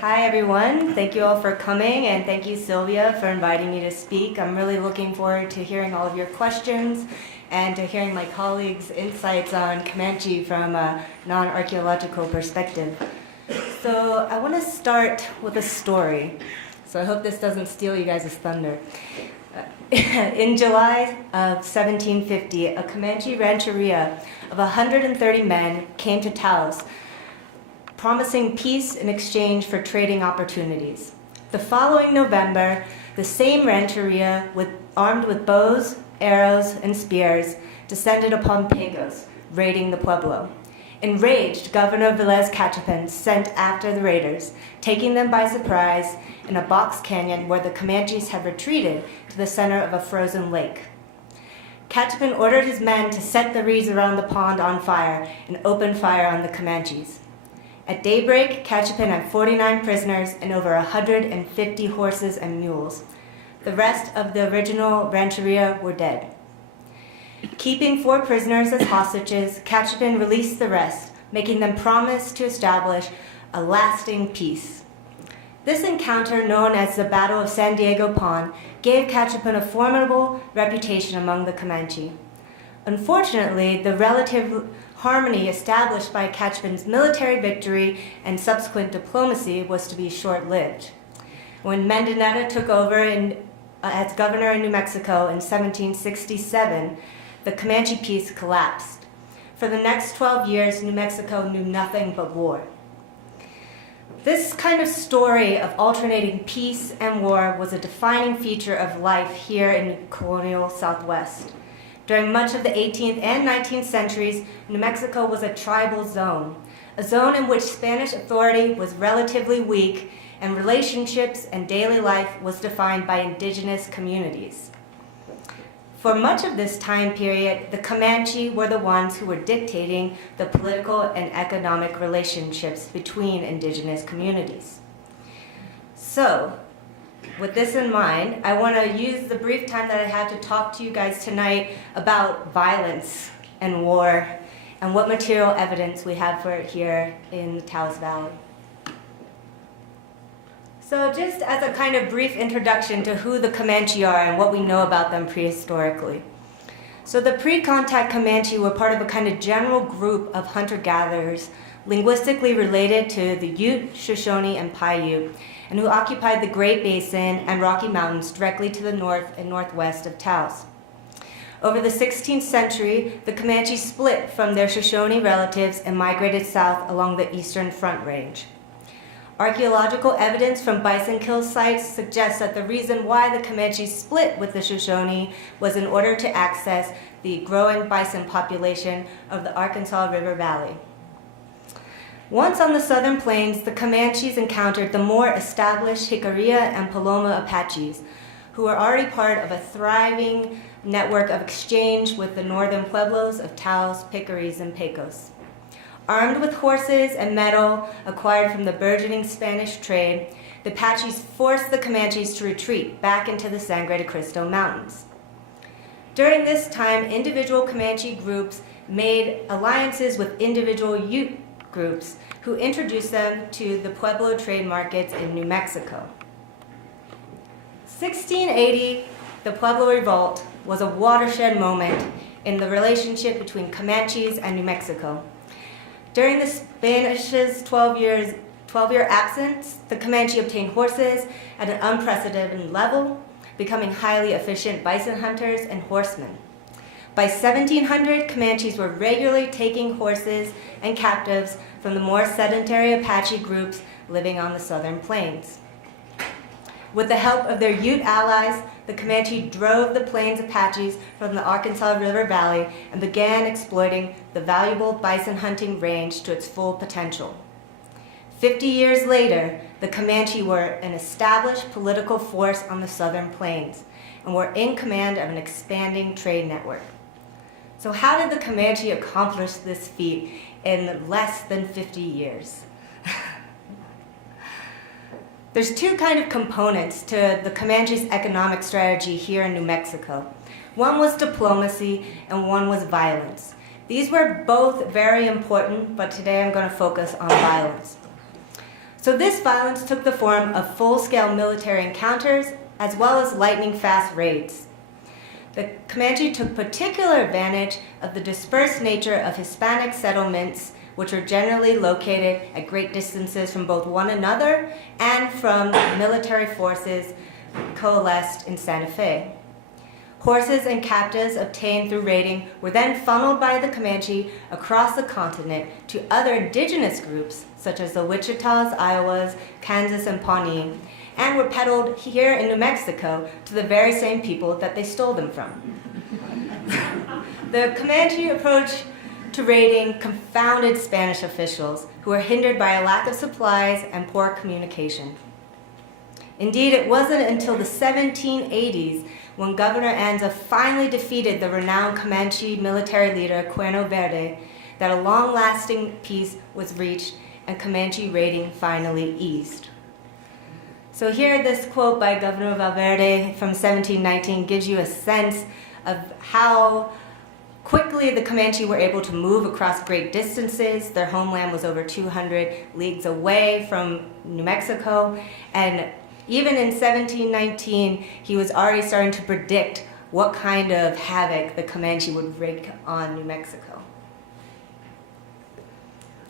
Hi, everyone. Thank you all for coming, and thank you, Sylvia, for inviting me to speak. I'm really looking forward to hearing all of your questions and to hearing my colleagues' insights on Comanche from a non-archaeological perspective. So I want to start with a story. So I hope this doesn't steal you guys' thunder. In July of 1750, a Comanche rancheria of 130 men came to Taos, promising peace in exchange for trading opportunities. The following November, the same rancheria, armed with bows, arrows, and spears, descended upon Pecos, raiding the pueblo. Enraged, Governor Velez Cachapan sent after the raiders, taking them by surprise in a box canyon where the Comanches had retreated to the center of a frozen lake. Cachapan ordered his men to set the reeds around the pond on fire and open fire on the Comanches. At daybreak, Cachapan had 49 prisoners and over 150 horses and mules. The rest of the original rancheria were dead. Keeping 4 prisoners as hostages, Cachapan released the rest, making them promise to establish a lasting peace. This encounter, known as the Battle of San Diego Pond, gave Cachapan a formidable reputation among the Comanche. Unfortunately, the relative harmony established by Cachapan's military victory and subsequent diplomacy was to be short-lived. When Mendeneta took over as governor in New Mexico in 1767, the Comanche peace collapsed. For the next 12 years, New Mexico knew nothing but war. This kind of story of alternating peace and war was a defining feature of life here in colonial Southwest. During much of the 18th and 19th centuries, New Mexico was a tribal zone, a zone in which Spanish authority was relatively weak and relationships and daily life was defined by indigenous communities. For much of this time period, the Comanche were the ones who were dictating the political and economic relationships between indigenous communities. So, with this in mind, I want to use the brief time that I have to talk to you guys tonight about violence and war and what material evidence we have for it here in the Taos Valley. So just as a kind of brief introduction to who the Comanche are and what we know about them prehistorically. So the pre-contact Comanche were part of a kind of general group of hunter-gatherers linguistically related to the Ute, Shoshone, and Paiute, and who occupied the Great Basin and Rocky Mountains directly to the north and northwest of Taos. Over the 16th century, the Comanche split from their Shoshone relatives and migrated south along the Eastern Front Range. Archaeological evidence from bison kill sites suggests that the reason why the Comanche split with the Shoshone was in order to access the growing bison population of the Arkansas River Valley. Once on the southern plains, the Comanches encountered the more established Jicarilla and Paloma Apaches, who were already part of a thriving network of exchange with the northern pueblos of Taos, Picaries, and Pecos. Armed with horses and metal acquired from the burgeoning Spanish trade, the Apaches forced the Comanches to retreat back into the Sangre de Cristo Mountains. During this time, individual Comanche groups made alliances with individual Ute groups who introduced them to the Pueblo trade markets in New Mexico. 1680, the Pueblo Revolt was a watershed moment in the relationship between Comanches and New Mexico. During the Spanish's 12-year absence, the Comanche obtained horses at an unprecedented level, becoming highly efficient bison hunters and horsemen. By 1700, Comanches were regularly taking horses and captives from the more sedentary Apache groups living on the southern plains. With the help of their Ute allies, the Comanche drove the Plains Apaches from the Arkansas River Valley and began exploiting the valuable bison hunting range to its full potential. 50 years later, the Comanche were an established political force on the southern plains and were in command of an expanding trade network. So how did the Comanche accomplish this feat in less than 50 years? There's 2 kind of components to the Comanche's economic strategy here in New Mexico. One was diplomacy and one was violence. These were both very important, but today I'm going to focus on violence. So this violence took the form of full-scale military encounters as well as lightning-fast raids. The Comanche took particular advantage of the dispersed nature of Hispanic settlements, which were generally located at great distances from both one another and from military forces coalesced in Santa Fe. Horses and captives obtained through raiding were then funneled by the Comanche across the continent to other indigenous groups, such as the Wichitas, Iowas, Kansas, and Pawnee, and were peddled here in New Mexico to the very same people that they stole them from. The Comanche approach to raiding confounded Spanish officials who were hindered by a lack of supplies and poor communication. Indeed, it wasn't until the 1780s when Governor Anza finally defeated the renowned Comanche military leader Cuerno Verde that a long-lasting peace was reached and Comanche raiding finally eased. So here, this quote by Governor Valverde from 1719 gives you a sense of how quickly the Comanche were able to move across great distances. Their homeland was over 200 leagues away from New Mexico, and even in 1719, he was already starting to predict what kind of havoc the Comanche would wreak on New Mexico.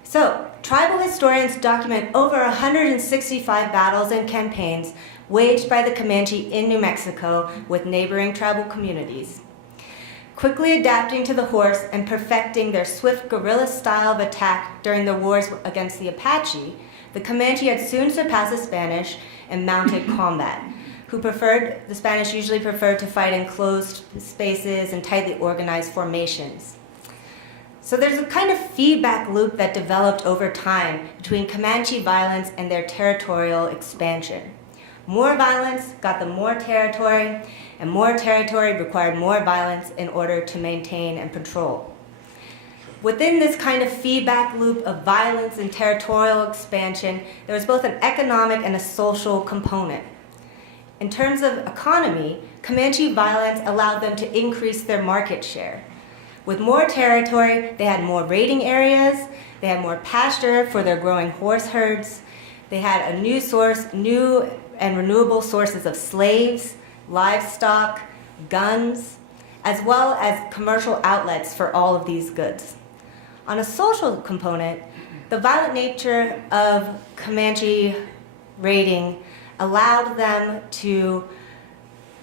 So, tribal historians document over 165 battles and campaigns waged by the Comanche in New Mexico with neighboring tribal communities. Quickly adapting to the horse and perfecting their swift guerrilla style of attack during the wars against the Apache, the Comanche had soon surpassed the Spanish in mounted combat, the Spanish usually preferred to fight in closed spaces and tightly organized formations. So there's a kind of feedback loop that developed over time between Comanche violence and their territorial expansion. More violence got them more territory, and more territory required more violence in order to maintain and control. Within this kind of feedback loop of violence and territorial expansion, there was both an economic and a social component. In terms of economy, Comanche violence allowed them to increase their market share. With more territory, they had more raiding areas, they had more pasture for their growing horse herds, they had a new and renewable sources of slaves, livestock, guns, as well as commercial outlets for all of these goods. On a social component, the violent nature of Comanche raiding allowed them to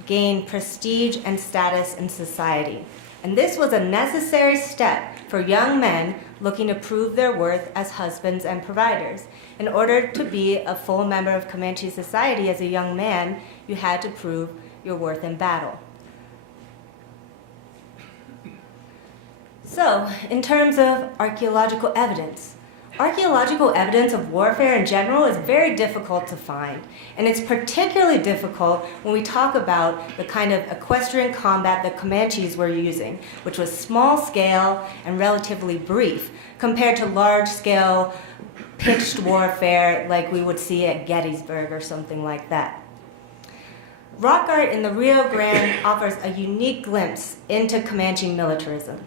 gain prestige and status in society. And this was a necessary step for young men looking to prove their worth as husbands and providers. In order to be a full member of Comanche society as a young man, you had to prove your worth in battle. So, in terms of archaeological evidence of warfare in general is very difficult to find, and it's particularly difficult when we talk about the kind of equestrian combat the Comanches were using, which was small scale and relatively brief, compared to large scale pitched warfare like we would see at Gettysburg or something like that. Rock art in the Rio Grande offers a unique glimpse into Comanche militarism.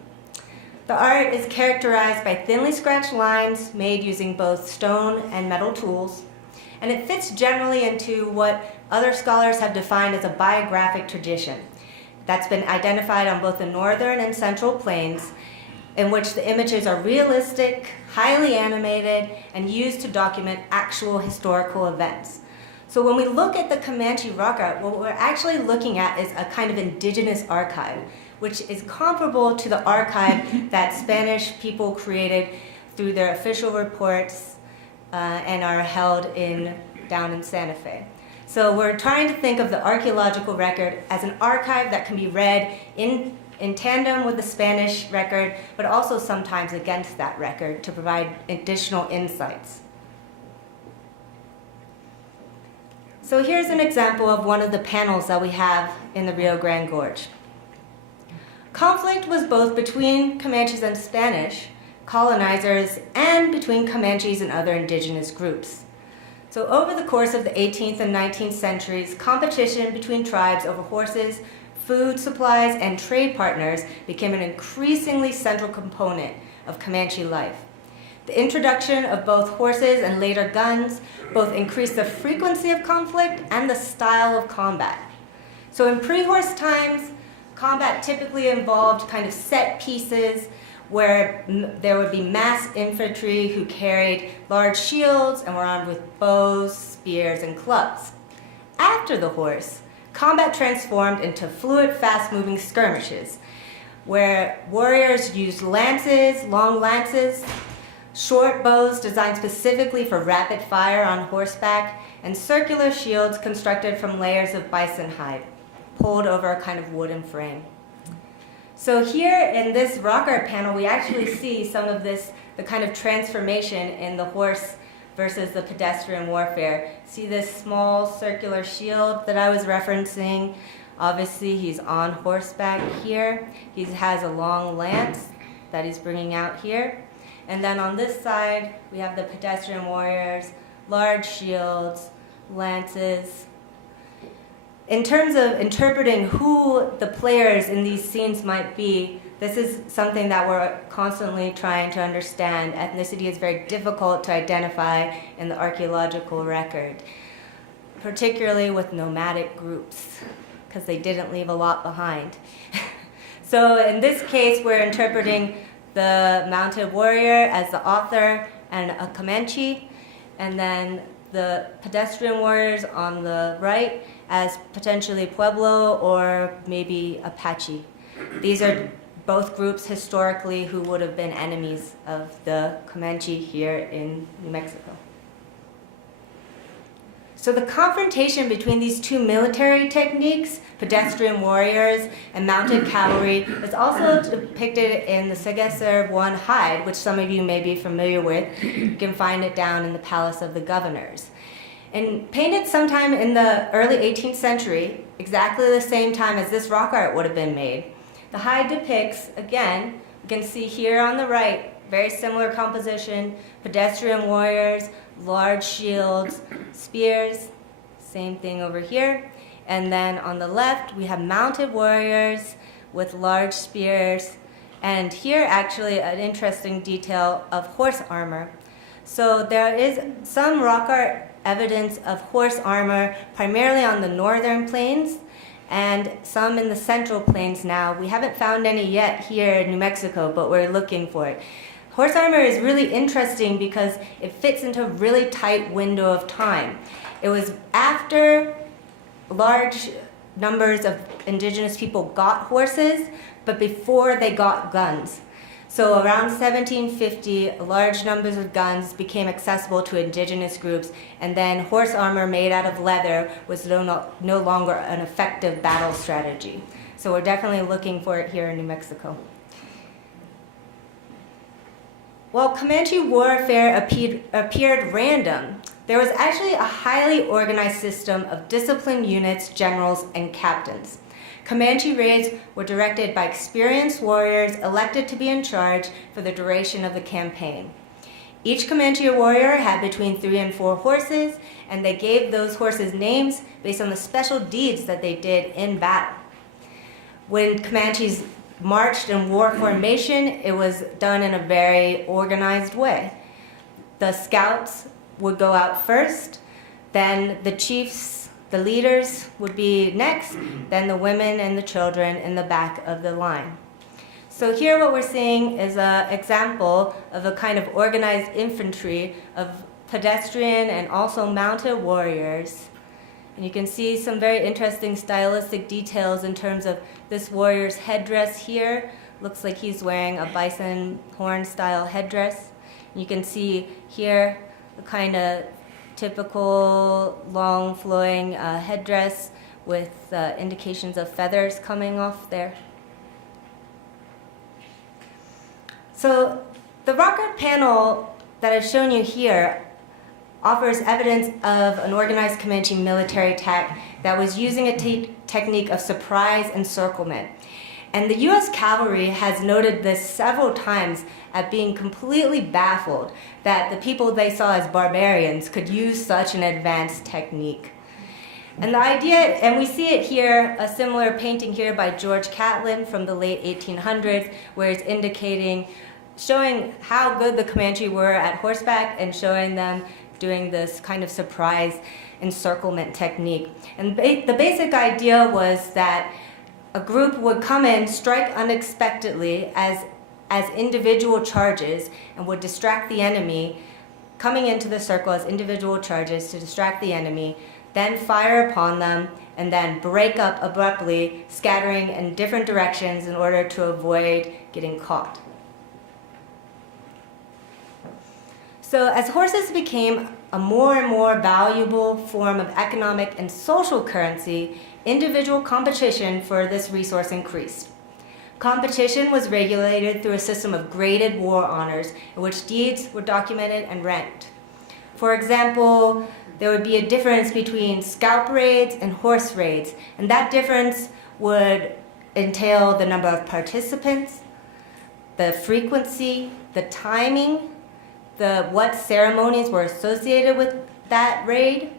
The art is characterized by thinly scratched lines made using both stone and metal tools, and it fits generally into what other scholars have defined as a biographic tradition that's been identified on both the northern and central plains, in which the images are realistic, highly animated, and used to document actual historical events. So when we look at the Comanche rock art, what we're actually looking at is a kind of indigenous archive, which is comparable to the archive that Spanish people created through their official reports and are held down in Santa Fe. So we're trying to think of the archaeological record as an archive that can be read in tandem with the Spanish record, but also sometimes against that record to provide additional insights. So here's an example of one of the panels that we have in the Rio Grande Gorge. Conflict was both between Comanches and Spanish colonizers and between Comanches and other indigenous groups. So over the course of the 18th and 19th centuries, competition between tribes over horses, food supplies, and trade partners became an increasingly central component of Comanche life. The introduction of both horses and later guns both increased the frequency of conflict and the style of combat. So in pre-horse times, combat typically involved kind of set pieces where there would be mass infantry who carried large shields and were armed with bows, spears, and clubs. After the horse, combat transformed into fluid, fast-moving skirmishes, where warriors used lances, long lances, short bows designed specifically for rapid fire on horseback, and circular shields constructed from layers of bison hide, pulled over a kind of wooden frame. So here in this rock art panel, we actually see some of this, the kind of transformation in the horse versus the pedestrian warfare. See this small circular shield that I was referencing? Obviously, he's on horseback here. He has a long lance that he's bringing out here. And then on this side, we have the pedestrian warriors, large shields, lances. In terms of interpreting who the players in these scenes might be, this is something that we're constantly trying to understand. Ethnicity is very difficult to identify in the archaeological record, particularly with nomadic groups, because they didn't leave a lot behind. So in this case, we're interpreting the mounted warrior as the author and a Comanche, and then the pedestrian warriors on the right as potentially Pueblo or maybe Apache. These are both groups historically who would have been enemies of the Comanche here in New Mexico. So the confrontation between these two military techniques, pedestrian warriors and mounted cavalry, is also depicted in the Segeser I hide, which some of you may be familiar with. You can find it down in the Palace of the Governors. And painted sometime in the early 18th century, exactly the same time as this rock art would have been made. The hide depicts, again, you can see here on the right, very similar composition, pedestrian warriors, large shields, spears, same thing over here. And then on the left, we have mounted warriors with large spears. And here, actually, an interesting detail of horse armor. So there is some rock art evidence of horse armor, primarily on the northern plains, and some in the central plains now. We haven't found any yet here in New Mexico, but we're looking for it. Horse armor is really interesting because it fits into a really tight window of time. It was after large numbers of indigenous people got horses, but before they got guns. So around 1750, large numbers of guns became accessible to indigenous groups, and then horse armor made out of leather was no longer an effective battle strategy. So we're definitely looking for it here in New Mexico. While Comanche warfare appeared random, there was actually a highly organized system of disciplined units, generals, and captains. Comanche raids were directed by experienced warriors elected to be in charge for the duration of the campaign. Each Comanche warrior had between 3 and 4 horses, and they gave those horses names based on the special deeds that they did in battle. When Comanches marched in war formation, it was done in a very organized way. The scouts would go out first, then the chiefs, the leaders would be next, then the women and the children in the back of the line. So here what we're seeing is an example of a kind of organized infantry of pedestrian and also mounted warriors. And you can see some very interesting stylistic details in terms of this warrior's headdress here. Looks like he's wearing a bison horn style headdress. And you can see here the kind of typical long flowing headdress with indications of feathers coming off there. So the rock art panel that I've shown you here offers evidence of an organized Comanche military attack that was using a technique of surprise encirclement. And the U.S. cavalry has noted this several times at being completely baffled that the people they saw as barbarians could use such an advanced technique. And the idea, and we see it here, a similar painting here by George Catlin from the late 1800s, where it's indicating showing how good the Comanche were at horseback and showing them doing this kind of surprise encirclement technique. And the basic idea was that a group would come in, strike unexpectedly as individual charges, and would distract the enemy, coming into the circle as individual charges to distract the enemy, then fire upon them, and then break up abruptly, scattering in different directions in order to avoid getting caught. So as horses became a more and more valuable form of economic and social currency, individual competition for this resource increased. Competition was regulated through a system of graded war honors in which deeds were documented and ranked. For example, there would be a difference between scalp raids and horse raids, and that difference would entail the number of participants, the frequency, the timing, what ceremonies were associated with that raid,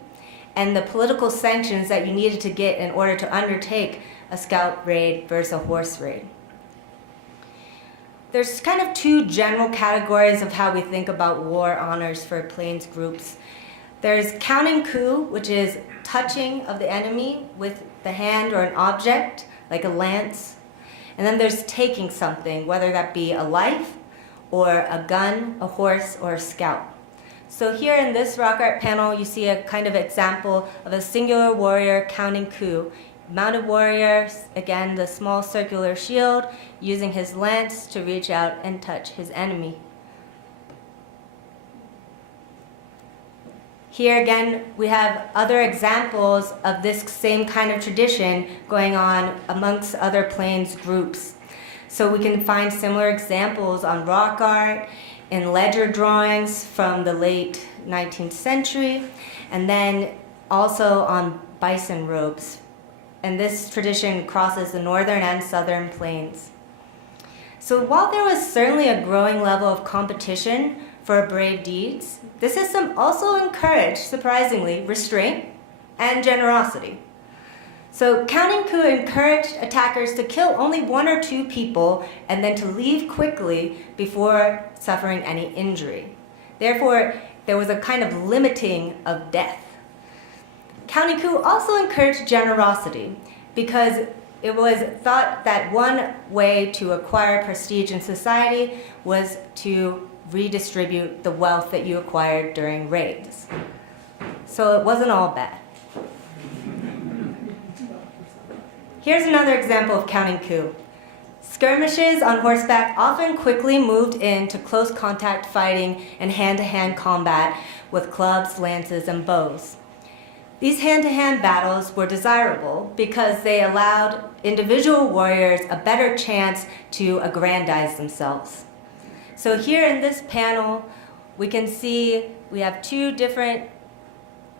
and the political sanctions that you needed to get in order to undertake a scalp raid versus a horse raid. There's kind of two general categories of how we think about war honors for Plains groups. There's counting coup, which is touching of the enemy with the hand or an object, like a lance. And then there's taking something, whether that be a life, or a gun, a horse, or a scalp. So here in this rock art panel, you see a kind of example of a singular warrior counting coup. Mounted warrior, again, the small circular shield, using his lance to reach out and touch his enemy. Here again, we have other examples of this same kind of tradition going on amongst other Plains groups. So we can find similar examples on rock art, in ledger drawings from the late 19th century, and then also on bison robes. And this tradition crosses the northern and southern plains. So while there was certainly a growing level of competition for brave deeds, the system also encouraged, surprisingly, restraint and generosity. So counting coup encouraged attackers to kill only one or two people and then to leave quickly before suffering any injury. Therefore, there was a kind of limiting of death. Counting coup also encouraged generosity because it was thought that one way to acquire prestige in society was to redistribute the wealth that you acquired during raids. So it wasn't all bad. Here's another example of counting coup. Skirmishes on horseback often quickly moved into close contact fighting and hand-to-hand combat with clubs, lances, and bows. These hand-to-hand battles were desirable because they allowed individual warriors a better chance to aggrandize themselves. So here in this panel, we can see we have two different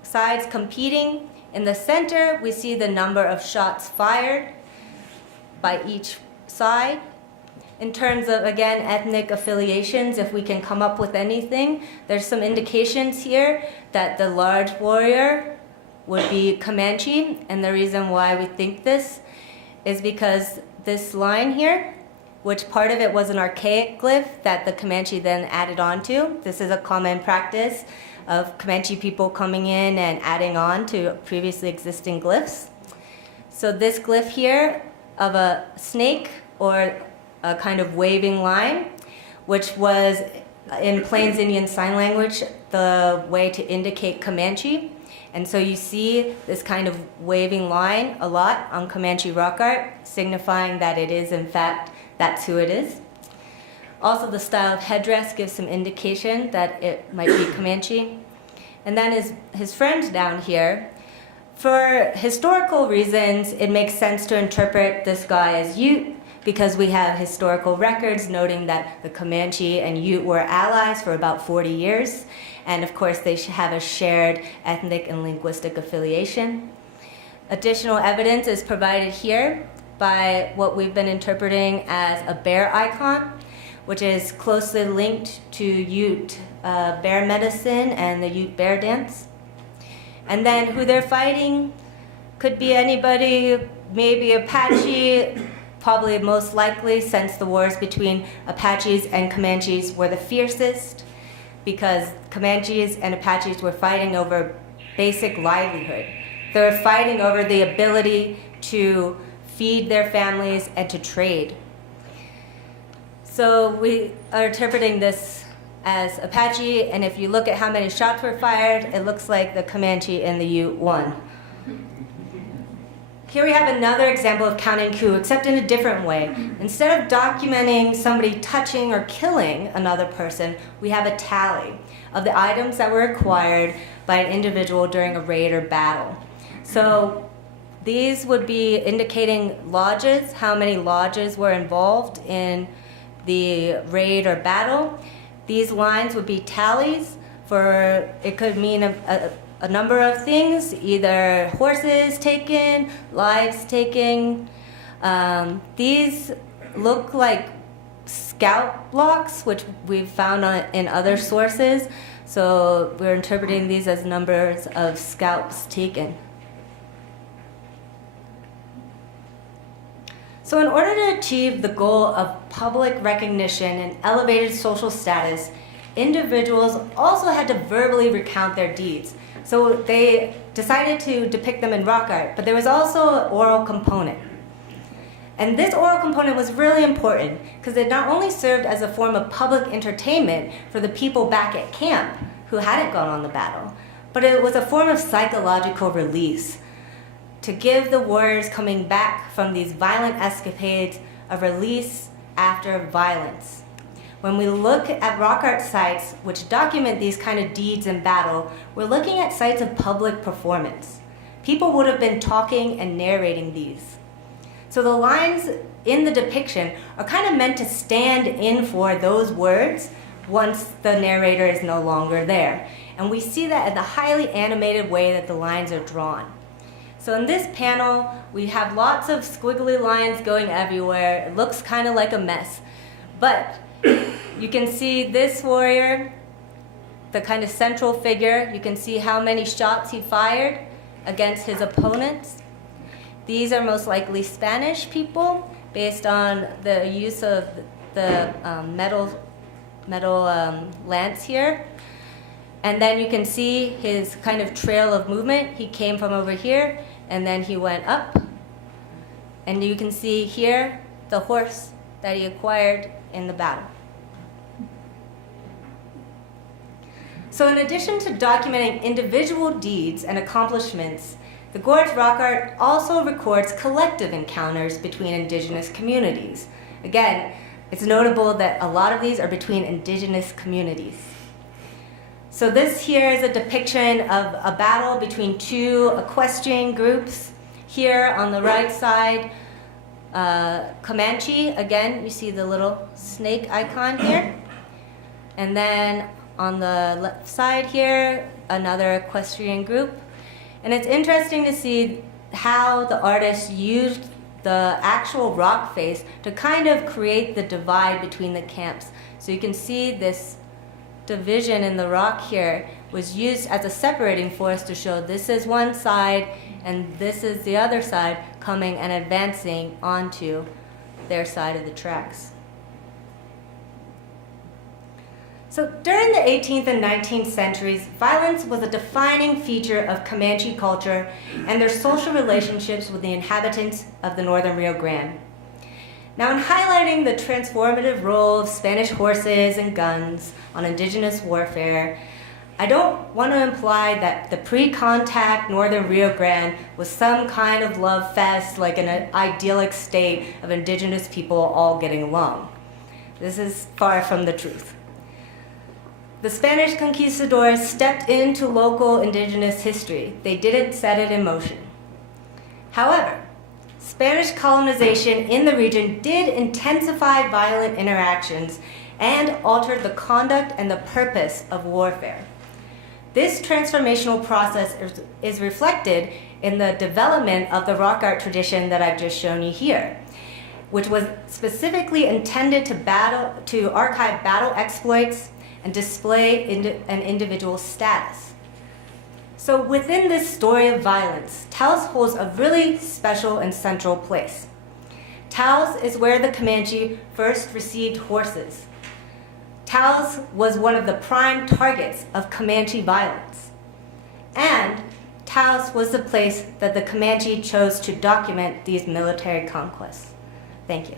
sides competing. In the center, we see the number of shots fired by each side. In terms of, again, ethnic affiliations, if we can come up with anything, there's some indications here that the large warrior would be Comanche, and the reason why we think this is because this line here, which part of it was an archaic glyph that the Comanche then added on to. This is a common practice of Comanche people coming in and adding on to previously existing glyphs. So this glyph here of a snake or a kind of waving line, which was in Plains Indian Sign Language the way to indicate Comanche. And so you see this kind of waving line a lot on Comanche rock art, signifying that it is, in fact, that's who it is. Also, the style of headdress gives some indication that it might be Comanche. And then his friend down here, for historical reasons, it makes sense to interpret this guy as Ute because we have historical records noting that the Comanche and Ute were allies for about 40 years. And of course, they have a shared ethnic and linguistic affiliation. Additional evidence is provided here by what we've been interpreting as a bear icon, which is closely linked to Ute bear medicine and the Ute bear dance. And then who they're fighting could be anybody, maybe Apache, probably most likely, since the wars between Apaches and Comanches were the fiercest, because Comanches and Apaches were fighting over basic livelihood. They were fighting over the ability to feed their families and to trade. So we are interpreting this as Apache, and if you look at how many shots were fired, it looks like the Comanche in the U won. Here we have another example of counting coup, except in a different way. Instead of documenting somebody touching or killing another person, we have a tally of the items that were acquired by an individual during a raid or battle. So these would be indicating lodges, how many lodges were involved in the raid or battle. These lines would be tallies for, it could mean a number of things, either horses taken, lives taken. These look like scalp blocks, which we've found in other sources. So we're interpreting these as numbers of scalps taken. So in order to achieve the goal of public recognition and elevated social status, individuals also had to verbally recount their deeds. So they decided to depict them in rock art, but there was also an oral component. And this oral component was really important because it not only served as a form of public entertainment for the people back at camp who hadn't gone on the battle, but it was a form of psychological release to give the warriors coming back from these violent escapades a release after violence. When we look at rock art sites which document these kind of deeds in battle, we're looking at sites of public performance. People would have been talking and narrating these. So the lines in the depiction are kind of meant to stand in for those words once the narrator is no longer there. And we see that in the highly animated way that the lines are drawn. So in this panel, we have lots of squiggly lines going everywhere. It looks kind of like a mess. But you can see this warrior, the kind of central figure. You can see how many shots he fired against his opponents. These are most likely Spanish people based on the use of the metal lance here. And then you can see his kind of trail of movement. He came from over here, and then he went up. And you can see here the horse that he acquired in the battle. So in addition to documenting individual deeds and accomplishments, the Gorge rock art also records collective encounters between indigenous communities. Again, it's notable that a lot of these are between indigenous communities. So this here is a depiction of a battle between two equestrian groups. Here on the right side, Comanche, again, you see the little snake icon here. And then on the left side here, another equestrian group. And it's interesting to see how the artist used the actual rock face to kind of create the divide between the camps. So you can see this division in the rock here was used as a separating force to show this is one side and this is the other side coming and advancing onto their side of the tracks. So during the 18th and 19th centuries, violence was a defining feature of Comanche culture and their social relationships with the inhabitants of the northern Rio Grande. Now, in highlighting the transformative role of Spanish horses and guns on indigenous warfare, I don't want to imply that the pre-contact northern Rio Grande was some kind of love fest, like an idyllic state of indigenous people all getting along. This is far from the truth. The Spanish conquistadors stepped into local indigenous history. They didn't set it in motion. However, Spanish colonization in the region did intensify violent interactions and altered the conduct and the purpose of warfare. This transformational process is reflected in the development of the rock art tradition that I've just shown you here, which was specifically intended to archive battle exploits and display an individual's status. So within this story of violence, Taos holds a really special and central place. Taos is where the Comanche first received horses. Taos was one of the prime targets of Comanche violence. And Taos was the place that the Comanche chose to document these military conquests. Thank you.